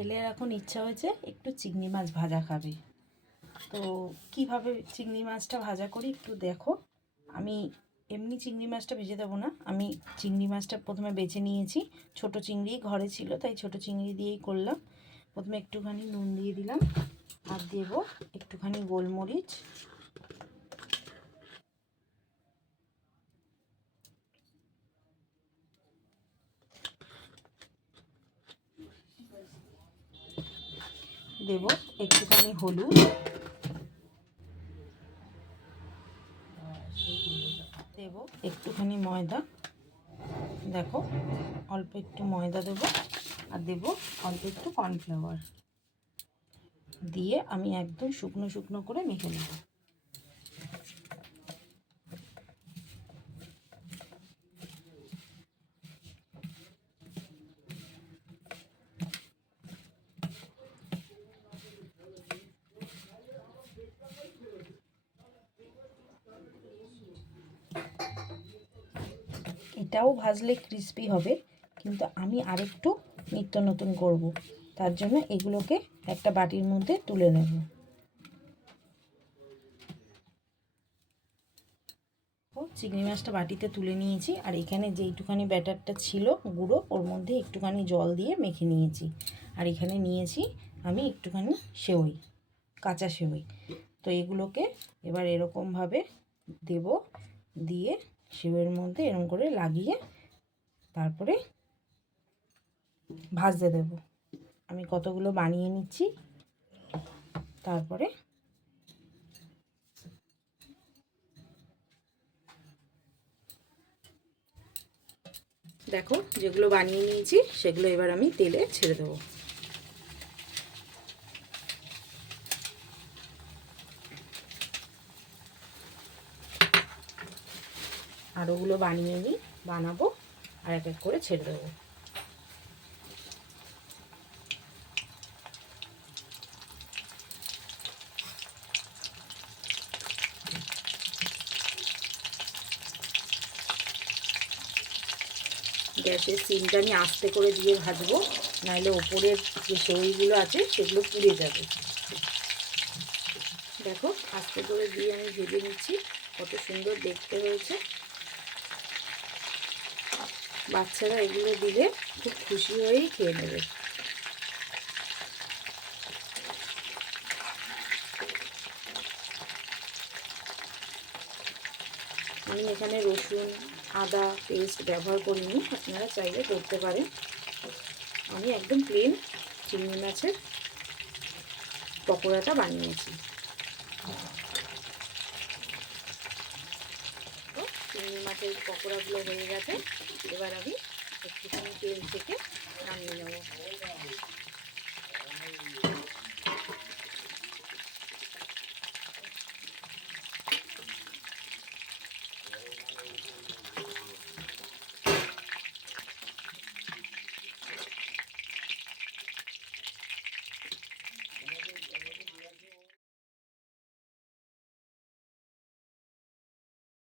ছেলের এখন ইচ্ছা হয়েছে একটু চিংড়ি মাছ ভাজা খাবে। তো কিভাবে চিংড়ি মাছটা ভাজা করি একটু দেখো। আমি এমনি চিংড়ি মাছটা ভেজে দেবো না, আমি চিংড়ি মাছটা প্রথমে বেছে নিয়েছি। ছোট চিংড়ি ঘরে ছিল, তাই ছোট চিংড়ি দিয়েই করলাম। প্রথমে একটুখানি নুন দিয়ে দিলাম, আর দেব একটুখানি গোলমরিচ, দেব একটুখানি হলুদ, দেব একটুখানি ময়দা, দেখো অল্প একটু ময়দা দেব, আর দেব অল্প একটু কর্নফ্লাওয়ার দিয়ে আমি একদম শুকনো শুকনো করে মেখে নেব। এটাও ভাজলে ক্রিস্পি হবে, কিন্তু আমি আরেকটু নিত্য নতুন করব, তার জন্য এগুলোকে একটা বাটির মধ্যে তুলে নেব। চিংড়ি মাছটা বাটিতে তুলে নিয়েছি, আর এখানে যেইটুখানি ব্যাটারটা ছিল গুঁড়ো, ওর মধ্যে একটুখানি জল দিয়ে মেখে নিয়েছি। আর এখানে নিয়েছি আমি একটুখানি সেওই, কাঁচা সেওই। তো এগুলোকে এবার এরকমভাবে দেব, দিয়ে সেওইয়ের মধ্যে এরকম করে লাগিয়ে তারপরে ভাজতে দেব। আমি কতগুলো বানিয়ে নিচ্ছি, তারপরে দেখো যেগুলো বানিয়ে নিয়েছি সেগুলো এবার আমি তেলে ছেড়ে দেবো। আর ওগুলো বানিয়ে নিই, বানাবো আর এক এক করে ছেড়ে দেবো। গ্যাসের সিমটা আমি আস্তে করে দিয়ে ভাজবো, নাহলে ওপরের যে সেওইগুলো আছে সেগুলো পুড়ে যাবে। দেখো আস্তে করে দিয়ে আমি ভেজে নিচ্ছি, কত সুন্দর দেখতে হয়েছে। বাচ্চারা এগুলো দিলে খুব খুশি হয়েই খেয়ে নেবে। আমি এখানে রসুন আদা পেস্ট ব্যবহার করিনি, আপনারা চাইলে করতে পারেন। আমি একদম প্লেন চিংড়ি মাছের পকোড়াটা বানিয়েছি। তো চিংড়ি মাছের পকোড়াগুলো হয়ে গেছে, এবার আমি একটুখানি তেল থেকে নামিয়ে নেব।